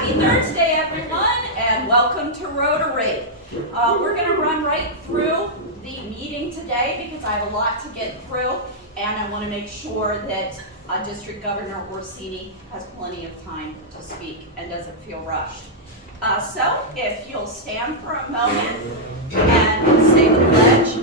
Happy Thursday, everyone, and welcome to Rotary. We're going to run right through the meeting today because I have a lot to get through, and I want to make sure that District Governor Orsini has plenty of time to speak and doesn't feel rushed. So, if you'll stand for a moment and say the pledge.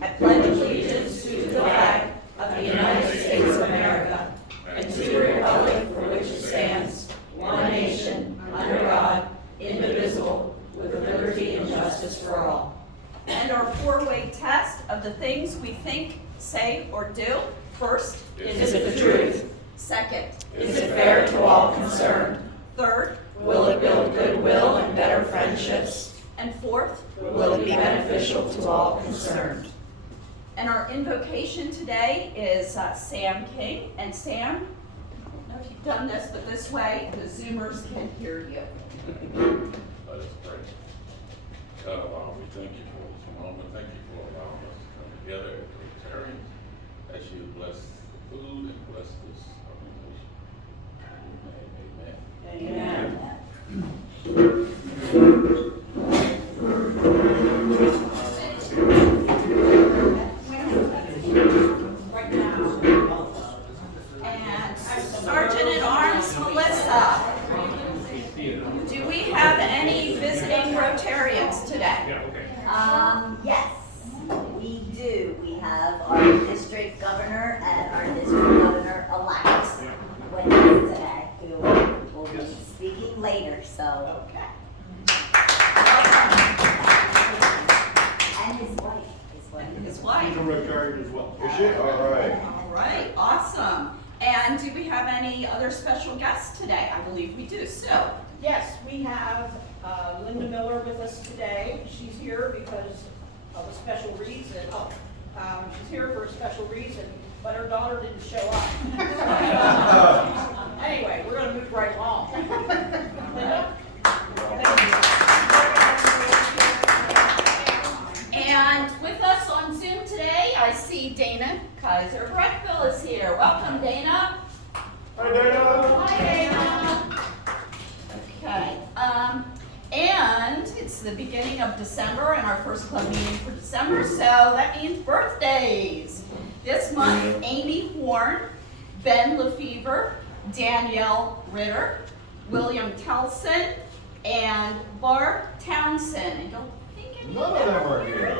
I pledge allegiance to the flag of the United States of America and to the republic for which it stands, one nation, under God, indivisible, with liberty and justice for all. And our four-way test of the things we think, say, or do. First, is it the truth? Second, is it fair to all concerned? Third, will it build goodwill and better friendships? And fourth, will it be beneficial to all concerned? And our invocation today is Sam King. And Sam, I don't know if you've done this, but this way the Zoomers can hear you. That is great. We thank you for this moment. Thank you for allowing us to come together as Rotarians as you bless the food and bless this organization. Amen. Right now. And Sergeant at Arms Melissa. Do we have any visiting Rotarians today? Yes, we do. We have our district governor and our district governor-elect with us today, who will be speaking later, so. Okay. And his wife. His wife. She's a Rotarian as well. Is she? All right. All right, awesome. And do we have any other special guests today? I believe we do. So, Yes, we have Linda Miller with us today. She's here because of a special reason. She's here for a special reason, but her daughter didn't show up. Anyway, we're going to move right along. Linda? and with us on Zoom today, I see Dana Kaiser Breckville is here. Welcome, Dana. Hi, Dana. Hi, Dana. Okay, and it's the beginning of December and our first club meeting for December, so that means birthdays. This month, Amy Horn, Ben Lefevre, Danielle Ritter, William Telson, and Barb Townsend. I don't think any None of them are here.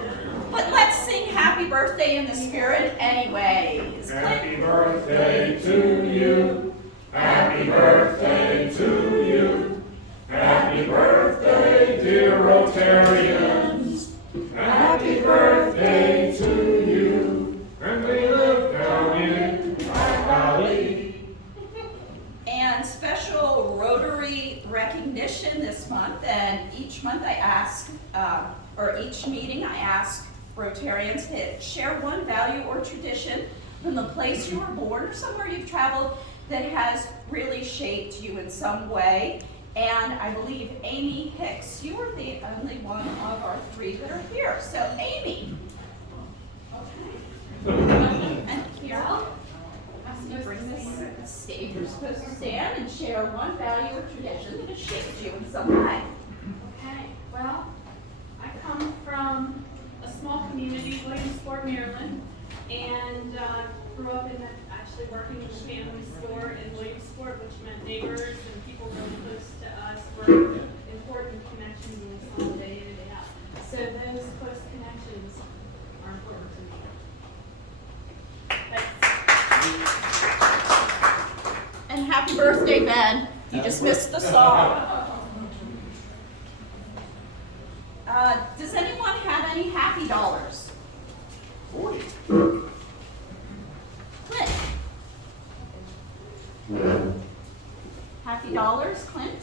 But let's sing happy birthday in the spirit anyways. Happy birthday to you. Happy birthday to you. Happy birthday, dear Rotarians. Happy birthday to you. And we live down in our valley. And special Rotary recognition this month, and each month I ask, or each meeting I ask Rotarians to share one value or tradition from the place you were born or somewhere you've traveled that has really shaped you in some way. And I believe Amy Hicks, you were the only one of our three that are here. So Amy. Okay. And Carol, as you bring this to the stage, you're supposed to stand and share one value or tradition that has shaped you in some way. Okay, well, I come from a small community, Williamsport, Maryland, and grew up in actually working in a family store in Williamsport, which meant neighbors and people really close to us were important connections in this whole day in, day out. So those close connections are important to me. Thanks. And happy birthday, Ben. You just missed the song. Does anyone have any happy dollars? 40. Clint. Happy dollars, Clint?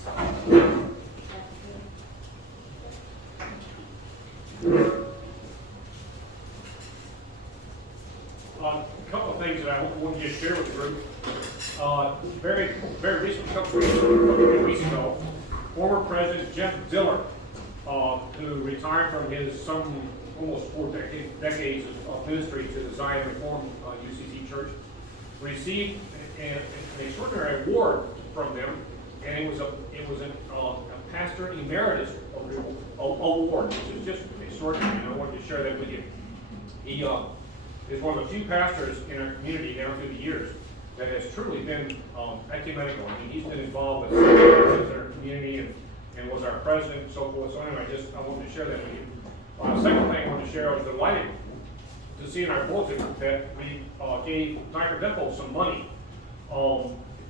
A couple of things that I want you to share with the group. Very recently, a couple of weeks ago, former President Jeff Diller, who retired from his almost 4 decades of ministry to the Zion Reform UCC Church, received an extraordinary award from them, and it was a pastor emeritus award, which is just extraordinary, and I wanted to share that with you. He is one of the few pastors in our community down through the years that has truly been ecumenical. I mean, he's been involved with our community and was our president and so forth. So anyway, I wanted to share that with you. Second thing I wanted to share, I was delighted to see in our bulletin that we gave Tiger Depot some money.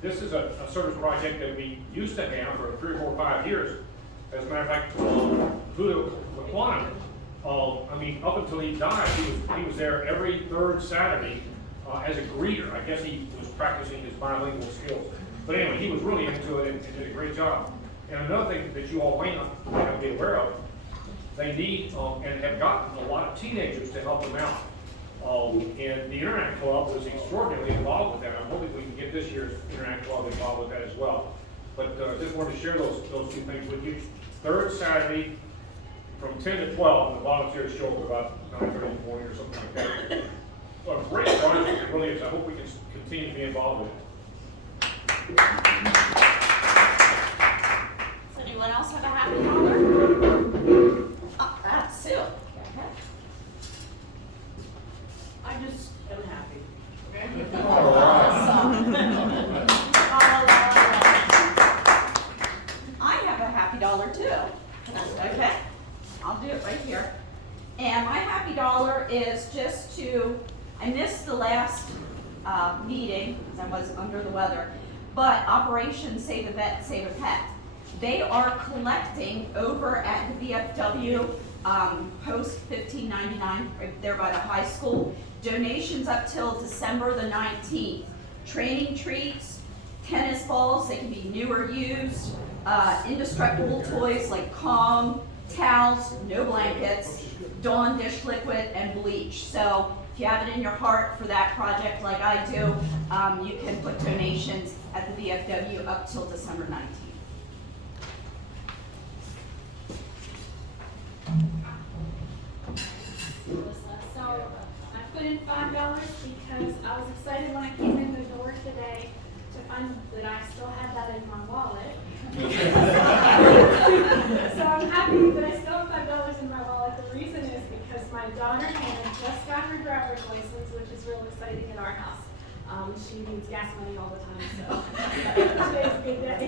This is a service project that we used to have for 3, 4, 5 years. As a matter of fact, Hudo Laquan, I mean, up until he died, he was there every third Saturday as a greeter. I guess he was practicing his bilingual skills. But anyway, he was really into it and did a great job. And another thing that you all may not be aware of, they need and have gotten a lot of teenagers to help them out. And the Internet Club was extraordinarily involved with that. I'm hoping we can get this year's Internet Club involved with that as well. But just wanted to share those two things with you. Third Saturday from 10 to 12, the volunteers show up about 9:30 in the morning or something like that. Well, a great project, it really is. I hope we can continue to be involved with it. Does anyone else have a happy dollar? Oh, that's Sue. Go ahead. I just am happy. Awesome. I have a happy dollar too. Okay, I'll do it right here. And my happy dollar is just to, I missed the last meeting because I was under the weather, but Operation Save a Vet, Save a Pet. They are collecting over at the VFW Post 1599, right there by the high school, donations up till December the 19th. Training treats, tennis balls, they can be new or used, indestructible toys like Kong, towels, no blankets, Dawn dish liquid, and bleach. So if you have it in your heart for that project like I do, you can put donations at the VFW up till December 19th. So I put in $5 because I was excited when I came in the door today to find that I still had that in my wallet. So I'm happy that I still have $5 in my wallet. The reason is because my daughter Hannah just got her driver's license, which is real exciting at our house. She needs gas money all the time, so today's a good day.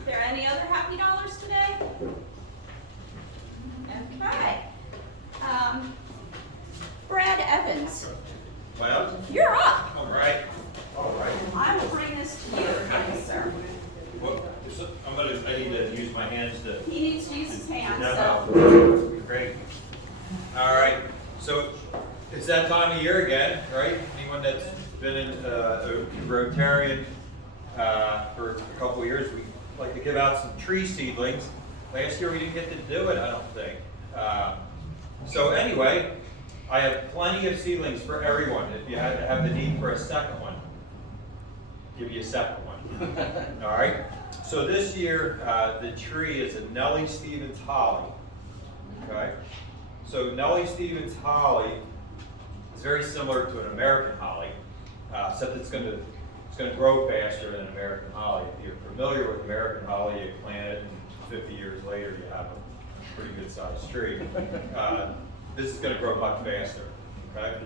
Is there any other happy dollars today? Okay. Brad Evans, Well, you're up. all right. I will bring this to you, yes, sir. Well, I need to use my hands to. He needs to use his hands, No, so. no. Great. All right, so it's that time of year again, right? Anyone that's been in a Rotarian for a couple of years, we like to give out some tree seedlings. Last year we didn't get to do it, I don't think. So anyway, I have plenty of seedlings for everyone. If you have the need for a second one, give you a second one. All right. So this year, the tree is a Nellie Stevens holly. Okay. So Nellie Stevens holly is very similar to an American holly, except it's going to grow faster than American holly. If you're familiar with American holly, you plant it, and 50 years later, you have a pretty good sized tree. This is going to grow much faster. Okay.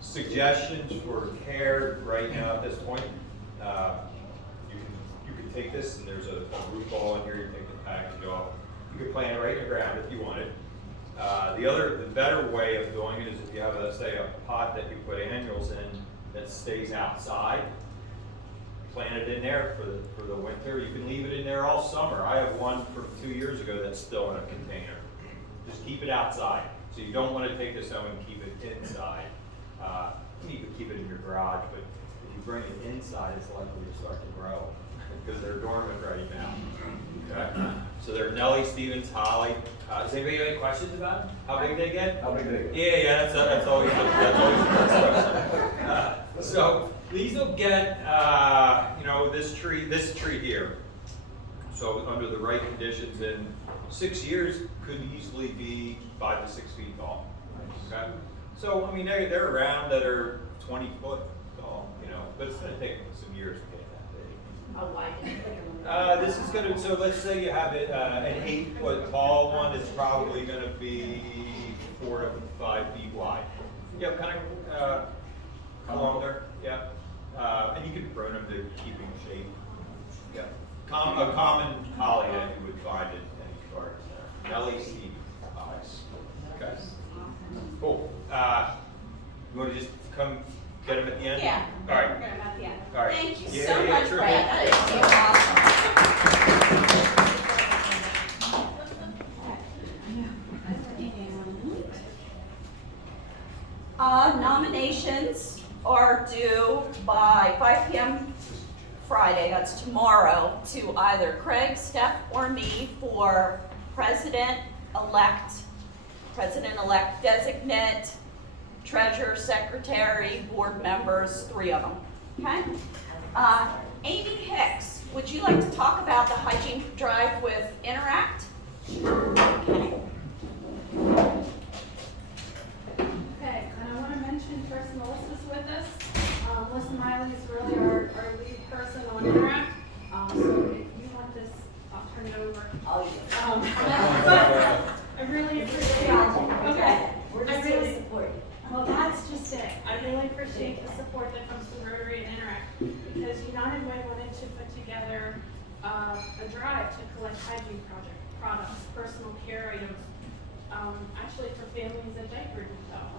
Suggestions for care right now at this point. You can take this, and there's a root ball in here. You take the package off. You can plant it right in the ground if you want it. The better way of doing it is if you have, say, a pot that you put annuals in that stays outside. Plant it in there for the winter. You can leave it in there all summer. I have one from 2 years ago that's still in a container. Just keep it outside. So you don't want to take this home and keep it inside. You can keep it in your garage, but if you bring it inside, it's likely to start to grow because they're dormant right now. Okay. So they're Nellie Stevens holly. Does anybody have any questions about them? How big they get? How big they get? Yeah, that's always the first question. So these will get, this tree here. So under the right conditions, in 6 years, could easily be 5 to 6 feet tall. Okay. So, I mean, they're around that are 20 foot tall, you know, but it's gonna take some years to get that big. How wide is it? This is gonna, so let's say you have it, an 8 foot tall one, it's probably gonna be 4 to 5 feet wide. Yep, kind of, longer, yep. And you can burn them to keep in shape. Yep. A common holly that you would find in any garden center. LAC hollies. Okay. Cool. You wanna just come get them at the end? Yeah. All right. Forget about the end. All right. Thank you Yeah, so yeah, much, sure. Brad. That is awesome. Nominations are due by 5 p.m. Friday, that's tomorrow, to either Craig, Steph, or me for president-elect designate, treasurer, secretary, board members, 3 of them, okay? Amy Hicks, would you like to talk about the hygiene drive with Interact? Okay. Okay, and I want to mention first Melissa's with us. Melissa Miley is really our lead person on Interact. So if you want this, I'll turn it over. Oh, I really appreciate yeah. Okay. We're I just here to really- support you. Well, that's just it. I really appreciate the support that comes from Rotary and Interact, because United Way wanted to put together a drive to collect hygiene products, personal care items, actually for families that diaper themselves.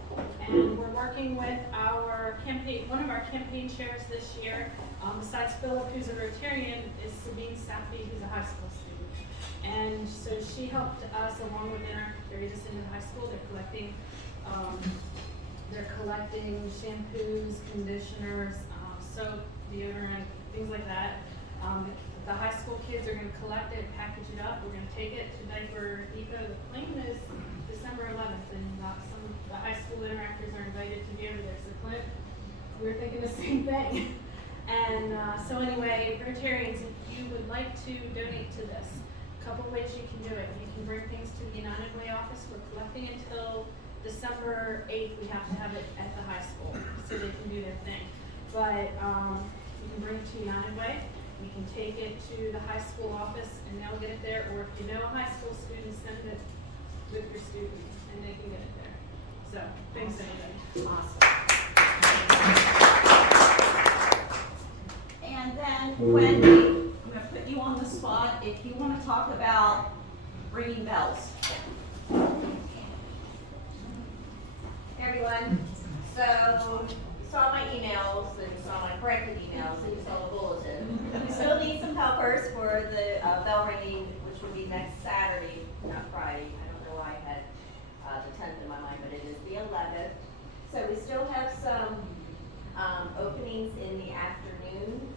And we're working with our campaign, one of our campaign chairs this year, besides Philip, who's a Rotarian, is Sabine Safi, who's a high school student. And so she helped us, along with Interact, carry this into high school. They're collecting shampoos, conditioners, soap, deodorant, things like that. The high school kids are gonna collect it, package it up, we're gonna take it to Diaper Depot. The plan is December 11th, and some of the high school interactors are invited to be over there. So Clint, we were thinking the same thing. And so anyway, Rotarians, if you would like to donate to this, a couple ways you can do it. You can bring things to the United Way office. We're collecting until December 8th. We have to have it at the high school so they can do their thing. But you can bring it to United Way. You can take it to the high school office and they'll get it there. Or if you know a high school student, send it with your student and they can get it there. So thanks anybody. Awesome. And then Wendy, I'm gonna put you on the spot if you wanna talk about ringing bells. Hey everyone, so you saw my emails and you saw my corrected emails and you saw the bulletin. We still need some helpers for the bell ringing, which will be next Saturday, not Friday. I don't know why I had the 10th in my mind, but it is the 11th. So we still have some openings in the afternoon,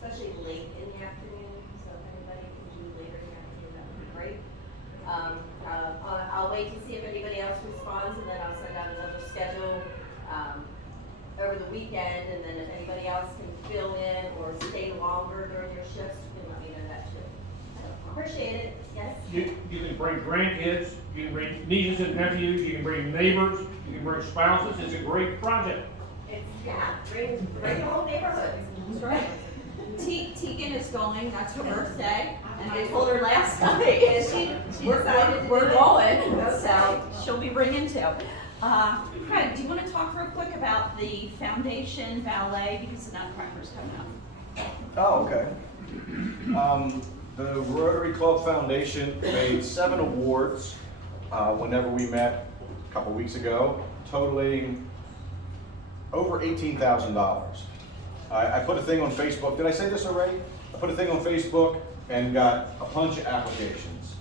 especially late in the afternoon. So if anybody can do later in the afternoon, that would be great. I'll wait to see if anybody else responds, and then I'll send out another schedule over the weekend, and then if anybody else can fill in or stay longer during your shifts, you can let me know that too. So, appreciate it, yes? You can bring grandkids, you can bring nieces and nephews, you can bring neighbors, you can bring spouses. It's a great project. It's, yeah, bring the whole neighborhood. That's right. Tegan is going, that's her birthday, and I told her last night, She decided to we're do it. going, Okay. so she'll be bringing too. Craig, do you wanna talk real quick about the foundation ballet, because the Nutcracker's coming up? Oh, okay. The Rotary Club Foundation made 7 awards whenever we met a couple weeks ago, totaling over $18,000. I put a thing on Facebook. Did I say this already? I put a thing on Facebook and got a bunch of applications.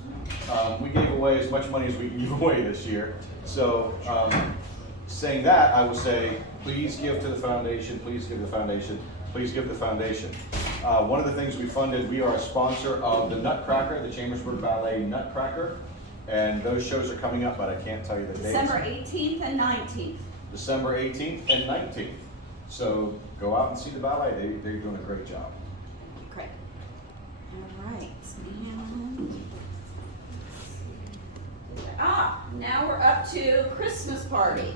We gave away as much money as we can give away this year. So saying that, I will say, please give to the foundation, please give to the foundation, please give to the foundation. One of the things we funded, we are a sponsor of the Nutcracker, the Chambersburg Ballet Nutcracker. And those shows are coming up, but I can't tell you the dates. December 18th and 19th. December 18th and 19th. So go out and see the ballet. They're doing a great job. Craig. All right, and, Now we're up to Christmas party.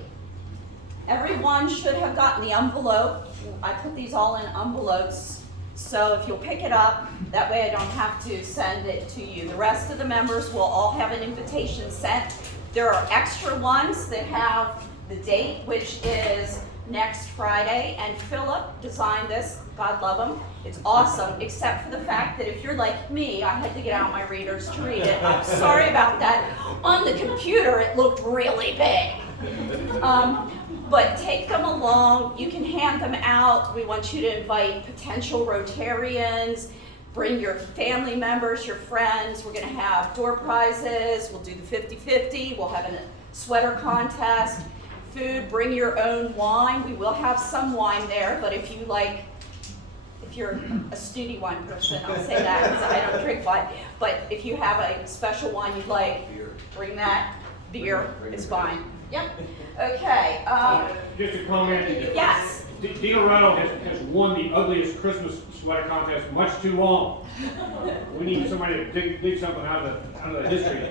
Everyone should have gotten the envelope. I put these all in envelopes, so if you'll pick it up, that way I don't have to send it to you. The rest of the members will all have an invitation sent. There are extra ones that have the date, which is next Friday, and Philip designed this, God love him. It's awesome, except for the fact that if you're like me, I had to get out my readers to read it. I'm sorry about that. On the computer, it looked really big. But take them along, you can hand them out. We want you to invite potential Rotarians, bring your family members, your friends. We're gonna have door prizes, we'll do the 50-50, we'll have a sweater contest, food, bring your own wine. We will have some wine there, but if you're a snooty wine person, I'll say that because I don't drink wine. But if you have a special wine you'd like, bring that. Beer is fine. Yep. Okay. Just a comment. Yes. Delorado has won the ugliest Christmas sweater contest much too long. We need somebody to dig something out of the history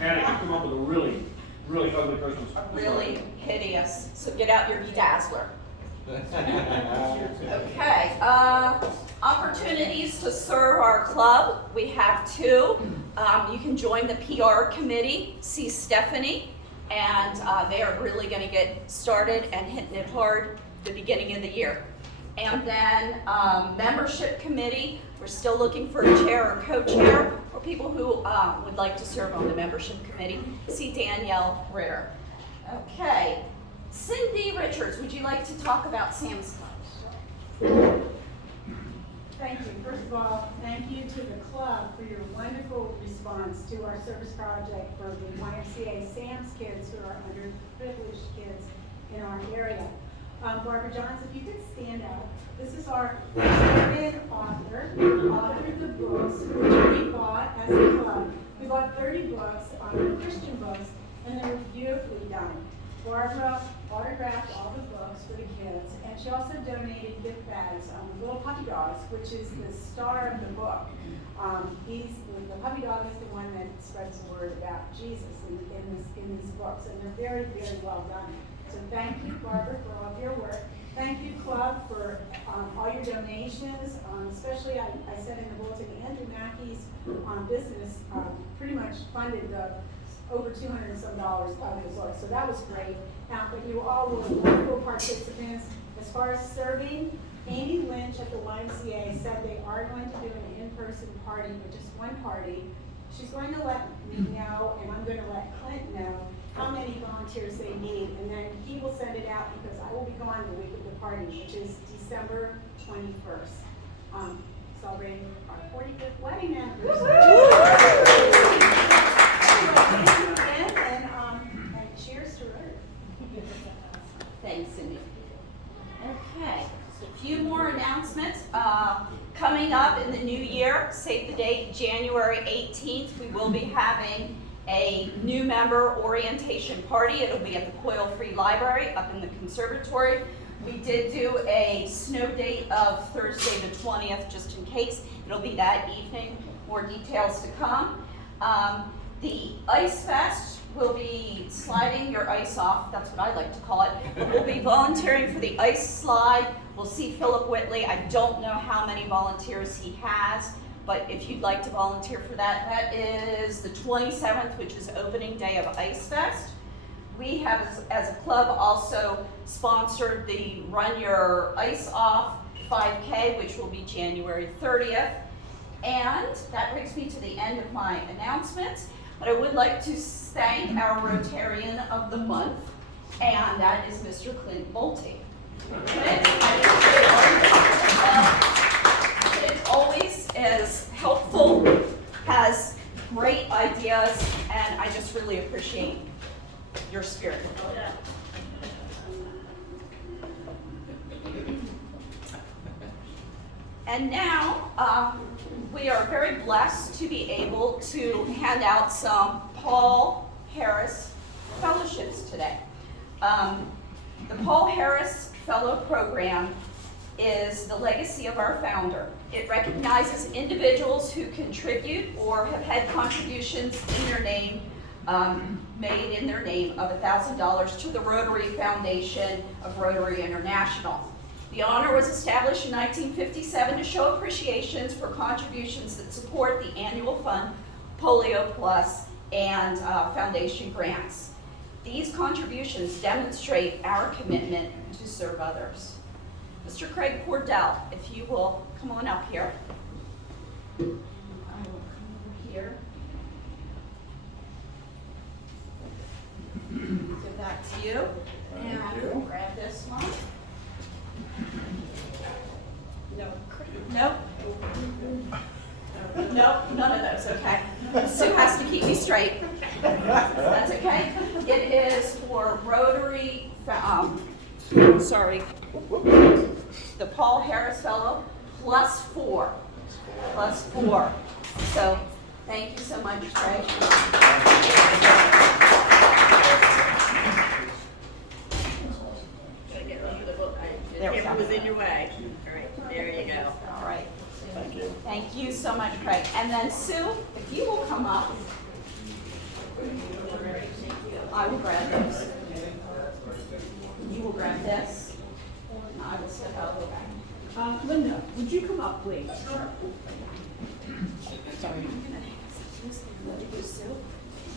and come up with a really ugly Christmas. Really hideous. So get out your bedazzler. Okay. Opportunities to serve our club. We have two. You can join the PR committee. See Stephanie. And they are really going to get started and hitting it hard the beginning of the year. And then membership committee, we're still looking for a chair or co-chair, or people who would like to serve on the membership committee. See Danielle Ritter. Okay, Cindy Richards, would you like to talk about Sam's Club? Thank you. First of all, thank you to the club for your wonderful response to our service project for the YMCA Sam's kids who are underprivileged kids in our area. Barbara Johns, if you could stand up. This is our started author of the books, which we bought as a club. We bought 30 books, Christian books, and they were beautifully done. Barbara autographed all the books for the kids, and she also donated gift bags with little puppy dogs, which is the star of the book. The puppy dog is the one that spreads the word about Jesus in these books, and they're very, very well done. So thank you, Barbara, for all of your work. Thank you, Club, for all your donations. Especially, I said in the bulletin, Andrew Mackey's business pretty much funded the over $200 and some of his work. So that was great. But you all were wonderful participants. As far as serving, Amy Lynch at the YMCA said they are going to do an in-person party, but just one party. She's going to let me know, and I'm going to let Clint know how many volunteers they need, and then he will send it out because I will be gone the week of the party, which is December 21st. Celebrating our 45th wedding anniversary. And cheers to her. Thanks, Cindy. Okay, so a few more announcements. Coming up in the new year, save the date, January 18th, we will be having a new member orientation party. It'll be at the Coil Free Library up in the conservatory. We did do a snow date of Thursday the 20th, just in case. It'll be that evening. More details to come. The Ice Fest will be sliding your ice off. That's what I like to call it. But we'll be volunteering for the ice slide. We'll see Philip Whitley. I don't know how many volunteers he has, but if you'd like to volunteer for that, that is the 27th, which is opening day of Ice Fest. We have, as a club, also sponsored the Run Your Ice Off 5K, which will be January 30th. And that brings me to the end of my announcements. But I would like to thank our Rotarian of the Month, and that is Mr. Clint Bolte. Clint always is helpful, has great ideas, and I just really appreciate your spirit. And now, we are very blessed to be able to hand out some Paul Harris fellowships today. The Paul Harris Fellow Program is the legacy of our founder. It recognizes individuals who contribute or have had contributions in their name made in their name of $1,000 to the Rotary Foundation of Rotary International. The honor was established in 1957 to show appreciations for contributions that support the annual fund, Polio Plus, and foundation grants. These contributions demonstrate our commitment to serve others. Mr. Craig Cordell, if you will come on up here. I will come over here. Give that to you. And grab this one. No. Nope, none of those, okay. Sue has to keep me straight. That's okay. It is for Rotary, the Paul Harris Fellow, +4. +4. So, thank you so much, Craig. There we go. It was in your way. All right, there you go. All right. Thank you. Thank you so much, Craig. And then Sue, if you will come up, I will grab this. You will grab this. And I will step out of the way. Linda, would you come up, please? Sure. Sorry. I'm gonna let you, Sue.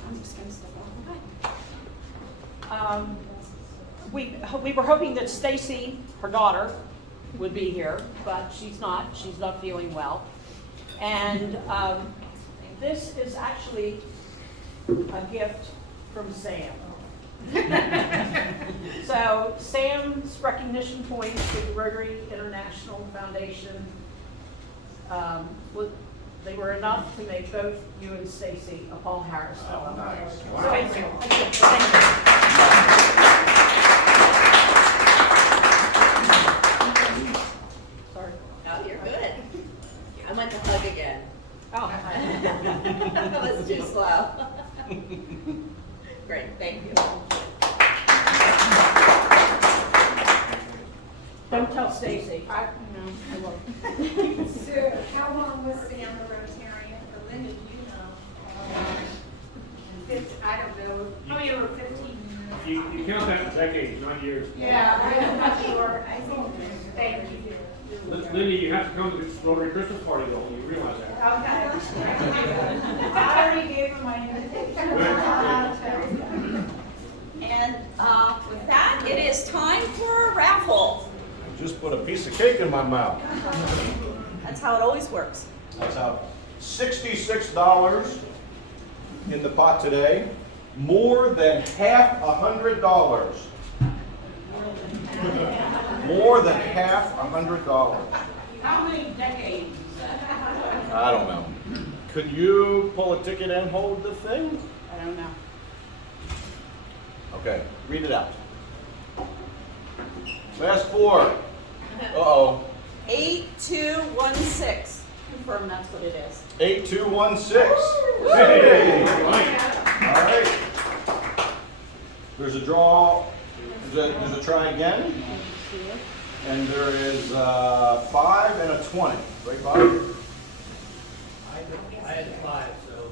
I'm just gonna step out of the way. We were hoping that Stacy, her daughter, would be here, but she's not. She's not feeling well. And this is actually a gift from Sam. So Sam's recognition points to the Rotary International Foundation, they were enough to make both you and Stacy a Paul Harris Fellow. Nice. So Wow. thank you. Sorry. Oh, you're good. I went to hug again. Oh. That was too slow. Great, thank you. Don't tell Stacy. I won't. So, how long was Sam a Rotarian? Or Linda, do you know? I don't know, probably over 15 years. You count that in decades, not years. Yeah, I'm not sure. I think, thank you. Linda, you have to come to the Rotary Christmas party though, you realize that. Okay. I already gave him my invitation. And with that, it is time for a raffle. Just put a piece of cake in my mouth. That's how it always works. That's out $66 in the pot today, more than $100. More than $100. How many decades? I don't know. Could you pull a ticket and hold the thing? I don't know. Okay, read it out. Last four. Uh-oh. 8216. Confirm that's what it is. 8216. Hey! Right. All right. There's a draw. There's a try again. And there is 5 and a 20. Right, Bob? I had 5, so.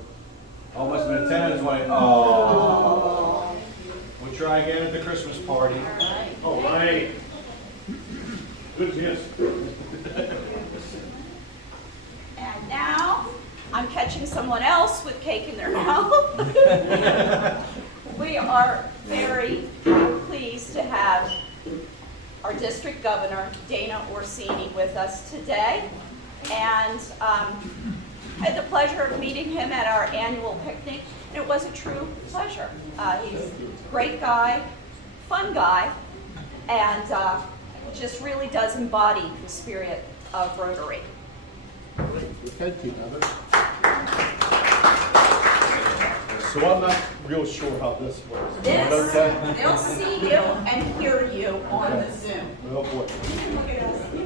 Oh, must have been a 10 and a 20. Oh. We'll try again at the Christmas party. All right. Good news. And now, I'm catching someone else with cake in their mouth. We are very pleased to have our district governor, Dana Orsini, with us today. And I had the pleasure of meeting him at our annual picnic, and it was a true pleasure. He's a great guy, fun guy, and just really does embody the spirit of Rotary. Thank you, Heather. So I'm not real sure how this works. Is that This, okay? they'll see you and hear you on the Zoom. Oh, boy.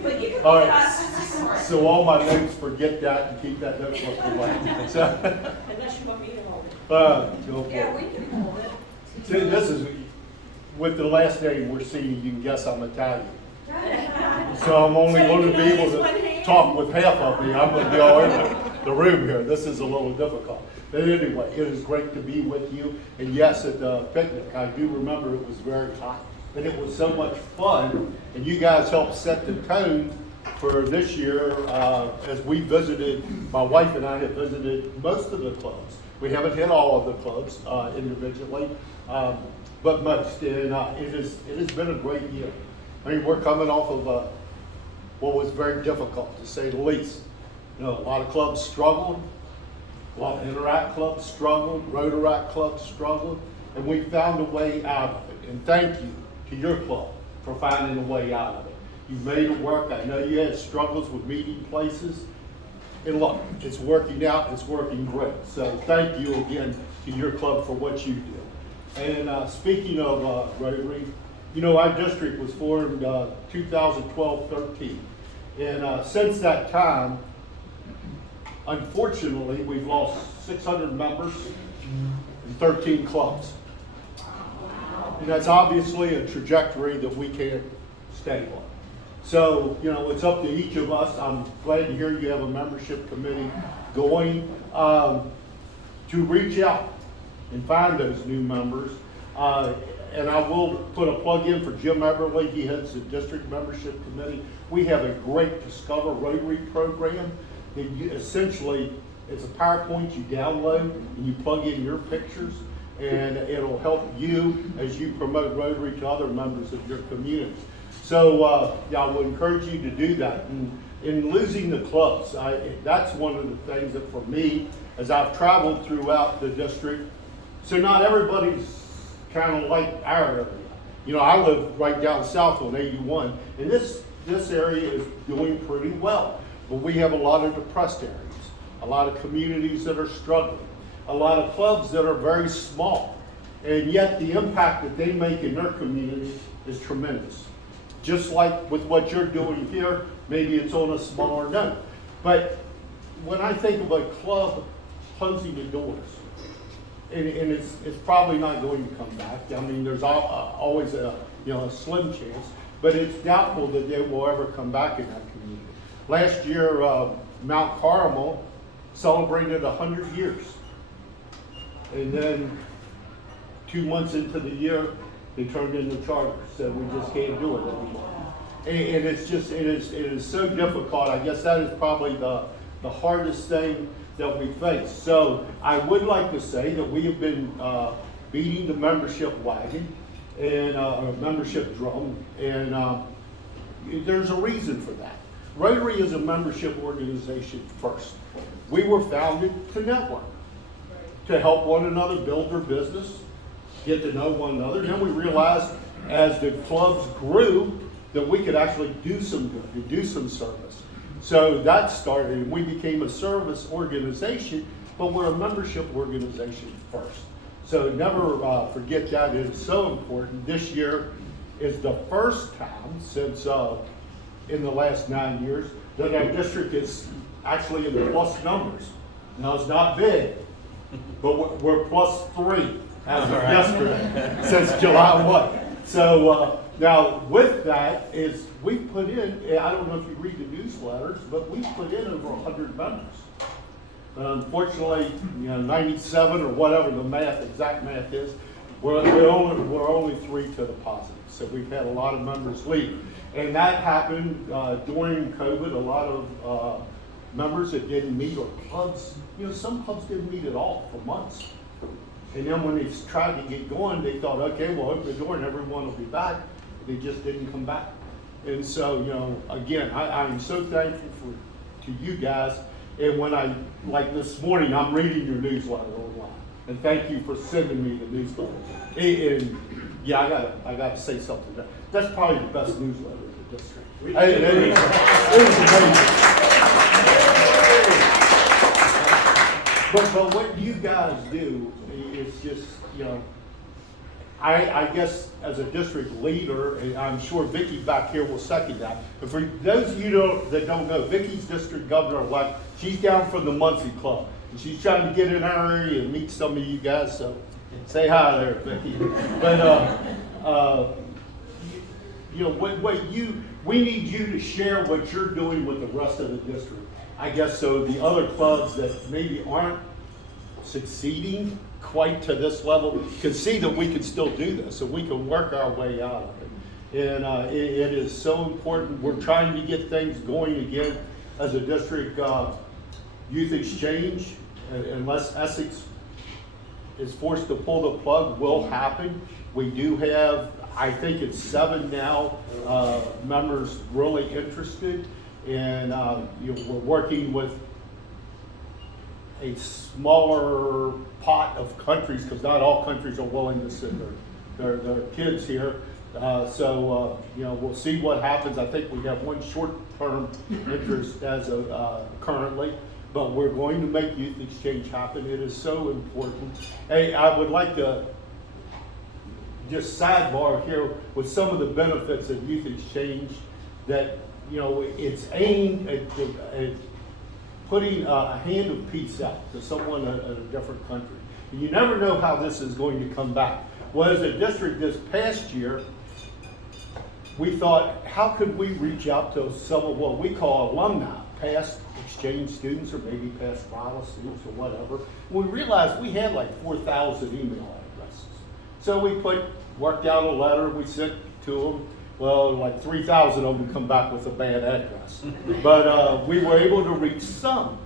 But you can All look at right. us. So all my notes, forget that and keep that notebook away. So, Unless you want me to hold it. go for Yeah, it. we can hold it. See, this is, with the last name we're seeing, you can guess I'm Italian. So I'm only So you going to can be only able use one to hand? talk with half of me. I'm going to be all right. the room here. This is a little difficult. But anyway, it is great to be with you. And yes, at the picnic, I do remember it was very hot, but it was so much fun. And you guys helped set the tone for this year as we visited, my wife and I have visited most of the clubs. We haven't hit all of the clubs individually, but most. And it has been a great year. I mean, we're coming off of what was very difficult, to say the least. You know, a lot of clubs struggled, a lot of Interact clubs struggled, Rotaract clubs struggled, and we found a way out of it. And thank you to your club for finding a way out of it. You've made it work. I know you had struggles with meeting places. And look, it's working out, it's working great. So thank you again to your club for what you do. And speaking of Rotary, you know, our district was formed 2012-13. And since that time, unfortunately, we've lost 600 members and 13 clubs. And that's obviously a trajectory that we can't stay on. So, you know, it's up to each of us. I'm glad to hear you have a membership committee going to reach out and find those new members. And I will put a plug in for Jim Everly. He heads the district membership committee. We have a great Discover Rotary program. That you, essentially, it's a PowerPoint you download and you plug in your pictures, and it'll help you as you promote Rotary to other members of your community. So yeah, I would encourage you to do that. And in losing the clubs, that's one of the things that for me, as I've traveled throughout the district, so not everybody's kind of like our area. You know, I live right down south on 81, and this area is doing pretty well. But we have a lot of depressed areas, a lot of communities that are struggling, a lot of clubs that are very small, and yet the impact that they make in their community is tremendous. Just like with what you're doing here, maybe it's on a smaller note. But when I think of a club closing the doors, and it's probably not going to come back. I mean, there's always a slim chance, but it's doubtful that they will ever come back in that community. Last year, Mount Carmel celebrated 100 years, and then 2 months into the year, they turned in the charter, said we just can't do it anymore. And it's just, it is so difficult. I guess that is probably the hardest thing that we face. So I would like to say that we have been beating the membership wagon and membership drum, and there's a reason for that. Rotary is a membership organization first. We were founded to network, to help one another build their business, get to know one another. And then we realized as the clubs grew that we could actually do some good, do some service. So that started, and we became a service organization, but we're a membership organization first. So never forget that. It is so important. This year is the first time since in the last 9 years that our district is actually in the plus numbers. Now it's not big, but we're +3 as of yesterday, since July 1. So now with that is we put in, I don't know if you read the newsletters, but we put in over 100 members. Unfortunately, 97 or whatever the exact math is, we're only 3 to the positive. So we've had a lot of members leave. And that happened during COVID. A lot of members that didn't meet, or clubs, some clubs didn't meet at all for months. And then when they tried to get going, they thought, okay, we'll open the door and everyone will be back. They just didn't come back. And so, again, I am so thankful to you guys. And when like this morning, I'm reading your newsletter online. And thank you for sending me the newsletter. And yeah, I gotta say something. That's probably the best newsletter in the district. It is amazing. But what you guys do is just, I guess as a district leader, and I'm sure Vicki back here will second that. And for those of you that don't know, Vicki's district governor-elect, she's down from the Muncie Club. And she's trying to get in our area and meet some of you guys, so say hi there, Vicki. But, we need you to share what you're doing with the rest of the district. I guess so the other clubs that maybe aren't succeeding quite to this level can see that we can still do this and we can work our way out of it. And it is so important. We're trying to get things going again as a district. Youth exchange, unless Essex is forced to pull the plug, will happen. We do have, I think it's 7 now, members really interested. And we're working with a smaller pot of countries, because not all countries are willing to send their kids here. So we'll see what happens. I think we have one short-term interest as of currently, but we're going to make youth exchange happen. It is so important. Hey, I would like to just sidebar here with some of the benefits of youth exchange that, it's aimed at putting a hand of peace out to someone at a different country. And you never know how this is going to come back. Well, as a district this past year, we thought, how could we reach out to some of what we call alumni, past exchange students or maybe past RILA students or whatever. We realized we had like 4,000 email addresses. So we worked out a letter, we sent to them. Well, like 3,000 of them come back with a bad address. But we were able to reach some.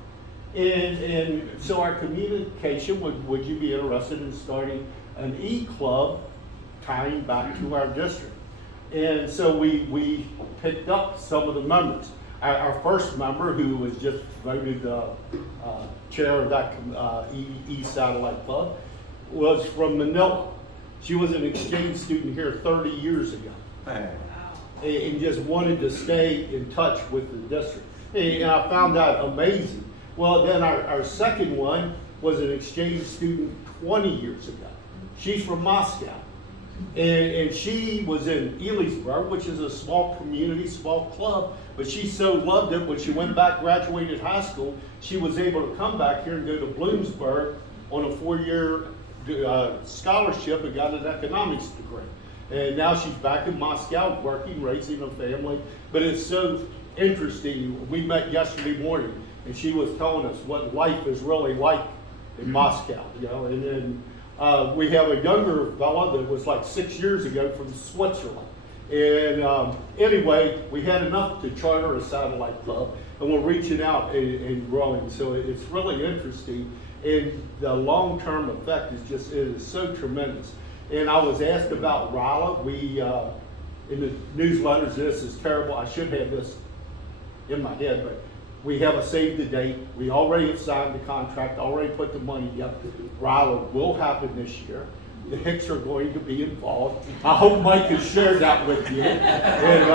And so our communication, would you be interested in starting an e-club tying back to our district? And so we picked up some of the members. Our first member, who was just voted chair of that E-Satellite Club, was from Manila. She was an exchange student here 30 years ago. And just wanted to stay in touch with the district. And I found that amazing. Well, then our second one was an exchange student 20 years ago. She's from Moscow. And she was in Elysburg, which is a small community, small club, but she so loved it when she went back, graduated high school, she was able to come back here and go to Bloomsburg on a 4-year scholarship and got an economics degree. And now she's back in Moscow working, raising a family. But it's so interesting. We met yesterday morning and she was telling us what life is really like in Moscow, and then we have a younger fella that was like 6 years ago from Switzerland. And anyway, we had enough to charter a satellite club, and we're reaching out and growing. So it's really interesting, and the long-term effect it is so tremendous. And I was asked about RILA. We in the newsletters, this is terrible. I should have this in my head, but we have a save the date. We already have signed the contract, already put the money up. RILA will happen this year. The Hicks are going to be involved. I hope Mike has shared that with you. And,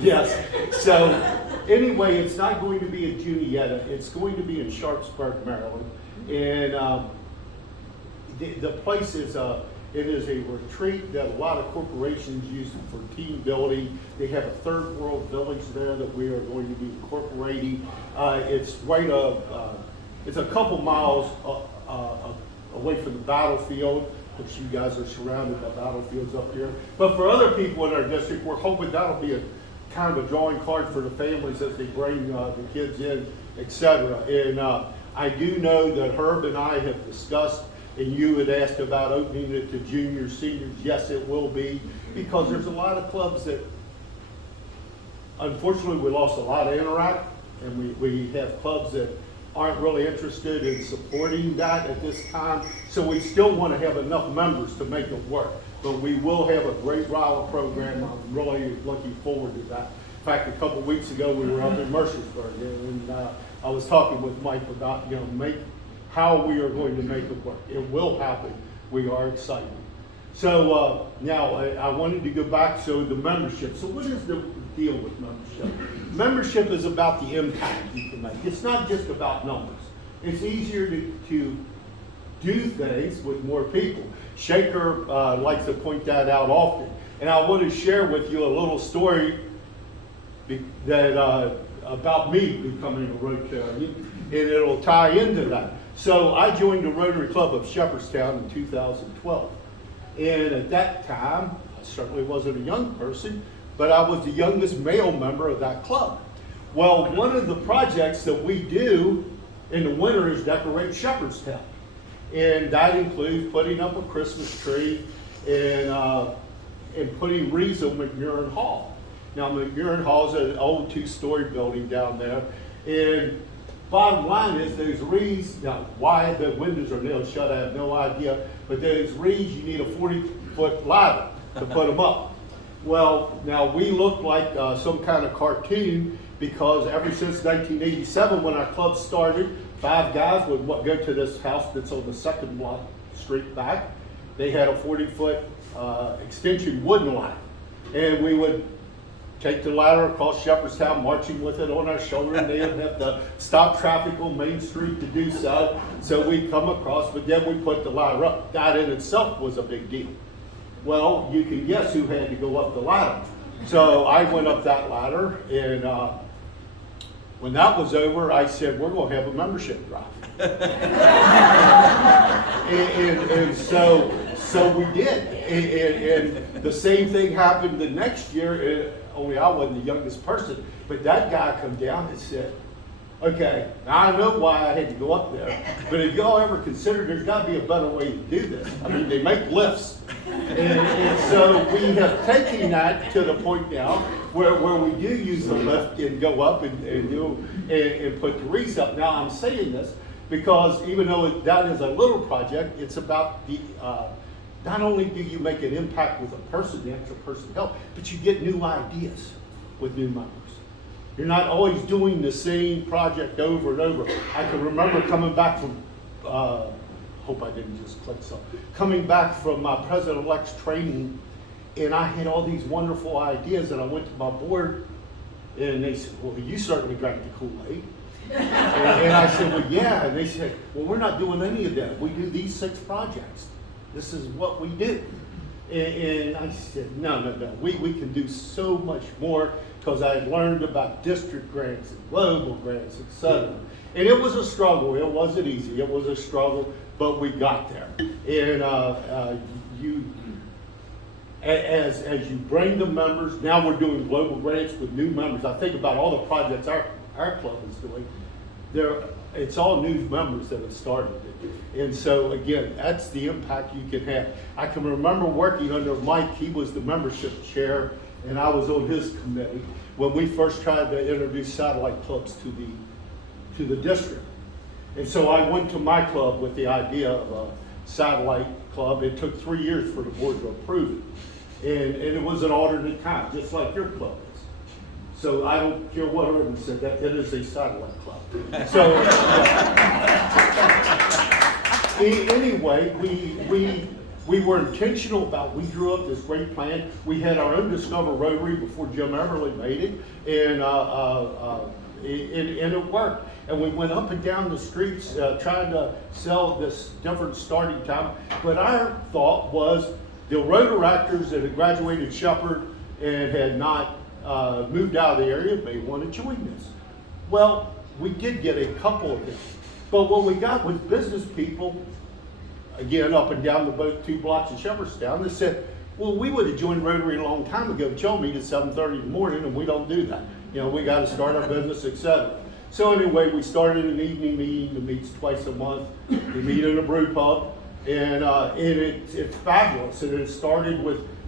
yes. So anyway, it's not going to be in Juniata. It's going to be in Sharpsburg, Maryland. And the place is it is a retreat that a lot of corporations use for team building. They have a third world village there that we are going to be incorporating. It's right it's a couple miles away from the battlefield, which you guys are surrounded by battlefields up here. But for other people in our district, we're hoping that'll be a kind of a drawing card for the families as they bring the kids in, etc. And I do know that Herb and I have discussed, and you had asked about opening it to juniors, seniors. Yes, it will be, because there's a lot of clubs that, unfortunately, we lost a lot of interact, and we have clubs that aren't really interested in supporting that at this time. So we still want to have enough members to make it work. But we will have a great RILA program. I'm really looking forward to that. In fact, a couple of weeks ago, we were up in Mercersburg, and I was talking with Mike about, how we are going to make it work. It will happen. We are excited. So now I wanted to go back. So the membership. So what is the deal with membership? Membership is about the impact you can make. It's not just about numbers. It's easier to do things with more people. Shaker likes to point that out often. And I want to share with you a little story that about me becoming a Rotarian, and it'll tie into that. So I joined the Rotary Club of Shepherdstown in 2012. And at that time, I certainly wasn't a young person, but I was the youngest male member of that club. Well, one of the projects that we do in the winter is decorate Shepherdstown. And that includes putting up a Christmas tree and putting wreaths on McMurran Hall. Now, McMurran Hall is an old two-story building down there. And bottom line is those wreaths, now why the windows are nailed shut, I have no idea. But those wreaths, you need a 40-foot ladder to put them up. Well, now we look like some kind of cartoon because ever since 1987 when our club started, 5 guys would go to this house that's on the second block street back. They had a 40-foot extension wooden ladder. And we would take the ladder across Shepherdstown, marching with it on our shoulder, and they would have to stop traffic on Main Street to do so. So we'd come across, but then we put the ladder up. That in itself was a big deal. Well, you can guess who had to go up the ladder. So I went up that ladder, and when that was over, I said, we're going to have a membership drive. and so we did. And the same thing happened the next year, only I wasn't the youngest person, but that guy come down and said, okay, now I know why I had to go up there, but if y'all ever consider there's got to be a better way to do this. I mean, they make lifts. And so we have taken that to the point now where we do use the lift and go up and put the wreaths up. Now I'm saying this because even though that is a little project, it's about the, not only do you make an impact with a person, the extra person help, but you get new ideas with new members. You're not always doing the same project over and over. I can remember coming back from, hope I didn't just click something, coming back from my president-elect's training, and I had all these wonderful ideas, and I went to my board, and they said, well, you certainly drank the Kool-Aid. and I said, well, yeah, and they said, well, we're not doing any of that. We do these 6 projects. This is what we do. And I said, no, we can do so much more, because I had learned about district grants and global grants, etc. And it was a struggle. It wasn't easy. It was a struggle, but we got there. And as you bring the members, now we're doing global grants with new members. I think about all the projects our club is doing. It's all new members that have started it. And so again, that's the impact you can have. I can remember working under Mike. He was the membership chair, and I was on his committee when we first tried to introduce satellite clubs to the district. And so I went to my club with the idea of a satellite club. It took 3 years for the board to approve it. And it was an alternate kind, just like your club is. So I don't care what Urban said, that it is a satellite club. So anyway, we were intentional about, we drew up this great plan. We had our own Discover Rotary before Jim Everly made it, and it worked. And we went up and down the streets trying to sell this different starting time. But our thought was the Rotaractors that had graduated Shepherd and had not moved out of the area may want to join this. Well, we did get a couple of them. But what we got was business people, again, up and down the both 2 blocks of Shepherdstown, that said, well, we would have joined Rotary a long time ago, but y'all meet at 7:30 in the morning, and we don't do that. You know, we got to start our business, etc. So anyway, we started an evening meeting that meets twice a month. We meet in a brew pub, and it's fabulous. And it started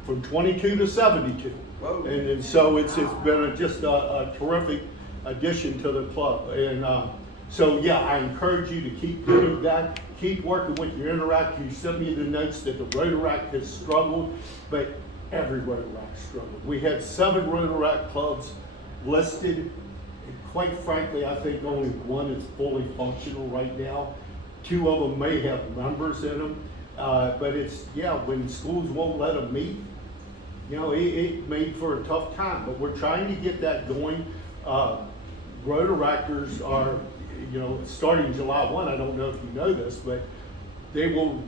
from 22 to 72. Whoa. And so it's been just a terrific addition to the club. And so yeah, I encourage you to keep doing that. Keep working with your Interact. You sent me the notes that the Rotaract has struggled, but every Rotaract struggled. We had 7 Rotaract clubs listed. And quite frankly, I think only 1 is fully functional right now. 2 of them may have members in them, but when schools won't let them meet, it made for a tough time. But we're trying to get that going. Rotaractors are, starting July 1, I don't know if you know this, but they will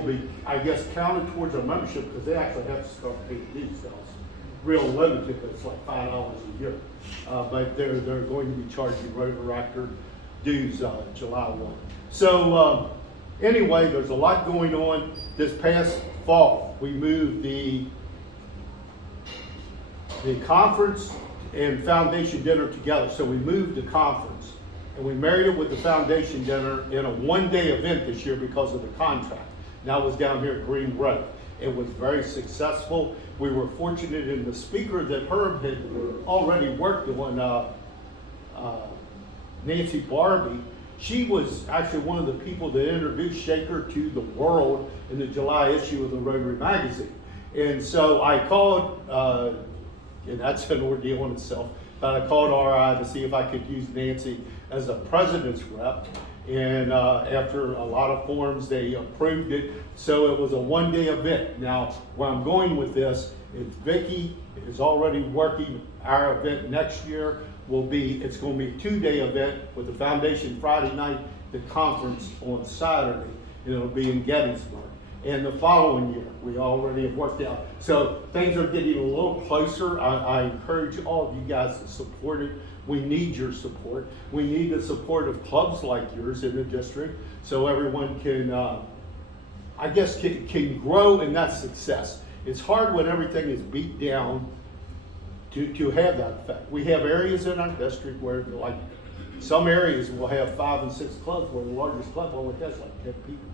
be, I guess, counted towards our membership because they actually have to start paying dues. Real limited, but it's like $5 a year. But they're going to be charging Rotaractor dues July 1. So anyway, there's a lot going on. This past fall, we moved the the conference and foundation dinner together. So we moved the conference and we married it with the foundation dinner in a one-day event this year because of the contract. And that was down here at Green Road. It was very successful. We were fortunate in the speaker that Herb had already worked on, Nancy Barbie. She was actually one of the people that introduced Shaker to the world in the July issue of the Rotary magazine. And so I called, and that's an ordeal in itself, but I called RI to see if I could use Nancy as a president's rep. And after a lot of forms, they approved it. So it was a one-day event. Now, where I'm going with this is Vicki is already working our event next year. It's going to be a two-day event with the foundation Friday night, the conference on Saturday, and it'll be in Gettysburg. And the following year, we already have worked out. So things are getting a little closer. I encourage all of you guys to support it. We need your support. We need the support of clubs like yours in the district so everyone can, I guess, can grow in that success. It's hard when everything is beat down to have that effect. We have areas in our district where, like, some areas will have 5 and 6 clubs where the largest club only has like 10 people.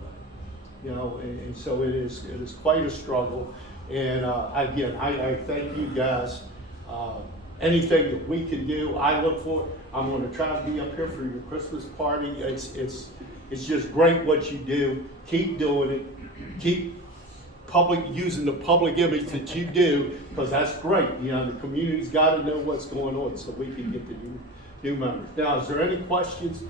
You know, and so it is quite a struggle. And again, I thank you guys. Anything that we can do, I look for. I'm going to try to be up here for your Christmas party. It's just great what you do. Keep doing it. Keep using the public image that you do, because that's great. You know, the community's got to know what's going on so we can get the new members. Now, is there any questions?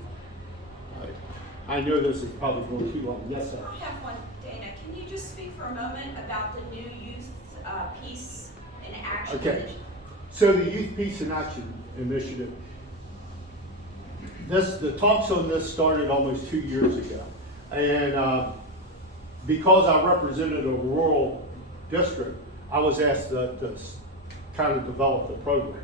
I know this is probably going too long. Yes, sir. I have one, Dana. Can you just speak for a moment about the new youth peace and action Okay. initiative? So the Youth Peace and Action Initiative, the talks on this started almost 2 years ago. And because I represented a rural district, I was asked to kind of develop the program.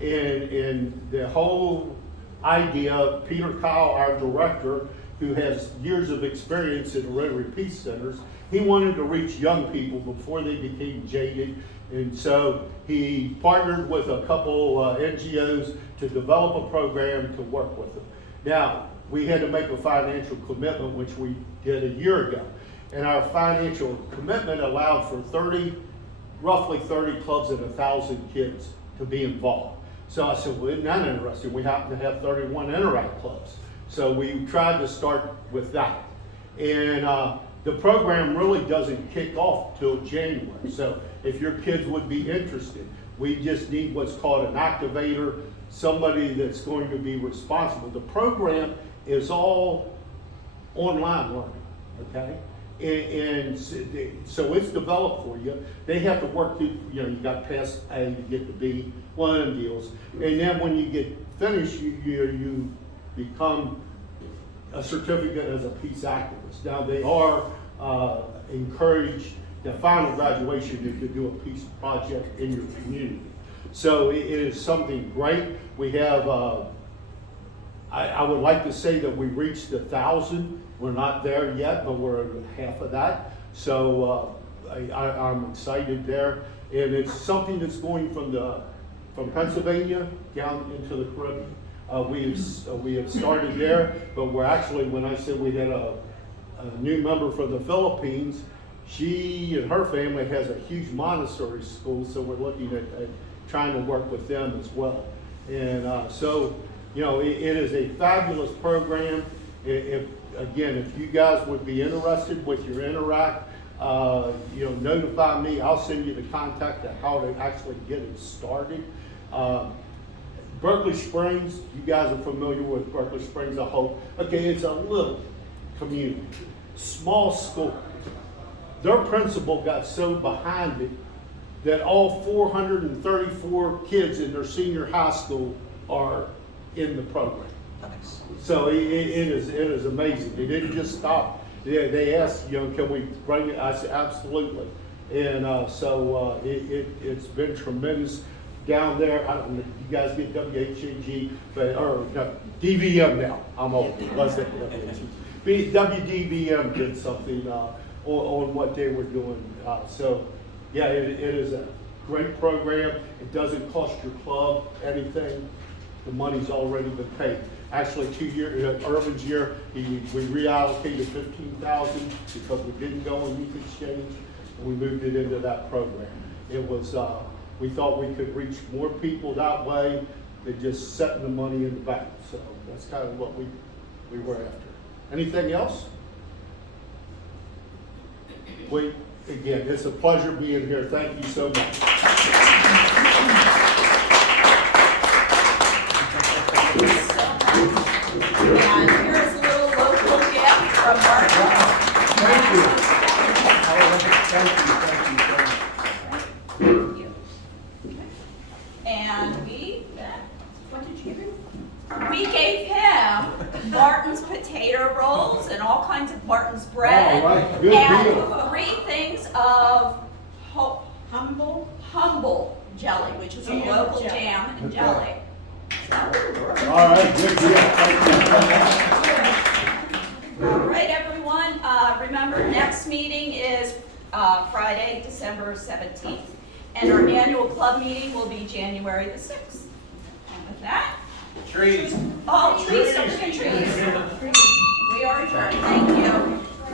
And the whole idea, Peter Kyle, our director, who has years of experience in the Rotary Peace Centers, he wanted to reach young people before they became jaded. And so he partnered with a couple NGOs to develop a program to work with them. Now, we had to make a financial commitment, which we did a year ago. And our financial commitment allowed for roughly 30 clubs and 1,000 kids to be involved. So I said, well, isn't that interesting? We happen to have 31 Interact clubs. So we tried to start with that. And the program really doesn't kick off till January. So if your kids would be interested, we just need what's called an activator, somebody that's going to be responsible. The program is all online learning, okay? And so it's developed for you. They have to work through, you know, you got past A to get to B, one of them deals. And then when you get finished, you become a certificate as a peace activist. Now they are encouraged, the final graduation is to do a peace project in your community. So it is something great. We have, I would like to say that we reached 1,000. We're not there yet, but we're at half of that. So I'm excited there. And it's something that's going from Pennsylvania down into the Caribbean. We have started there, but we're actually, when I said we had a new member from the Philippines, she and her family has a huge Montessori school, so we're looking at trying to work with them as well. And so, you know, it is a fabulous program. Again, if you guys would be interested with your Interact, you know, notify me. I'll send you the contact of how to actually get it started. Berkeley Springs, you guys are familiar with Berkeley Springs, I hope. Okay, it's a little community, small school. Their principal got so behind it that all 434 kids in their senior high school are in the program. So it is amazing. They didn't just stop. They asked, you know, can we bring it? I said, absolutely. And so it's been tremendous down there. I don't know, you guys get WHAG, or no, DVM now. I'm old. Let's say WHAG. WDVM did something on what they were doing. So yeah, it is a great program. It doesn't cost your club anything. The money's already been paid. Actually, 2 years, Irvin's year, we reallocated $15,000 because we didn't go on youth exchange, and we moved it into that program. It was, we thought we could reach more people that way than just setting the money in the bank. So that's kind of what we were after. Anything else? Again, it's a pleasure being here. Thank you so much. And here's a little local gift from Martin. Thank you. Thank you. And what did you give him? We gave him Martin's potato rolls and all kinds of Martin's bread. All right, good and deal. 3 things of humble jelly, which is a local jam and jelly. All right, good deal. All right, everyone, remember next meeting is Friday, December 17th. And our annual club meeting will be January the 6th. And with that, Trees. oh, please don't forget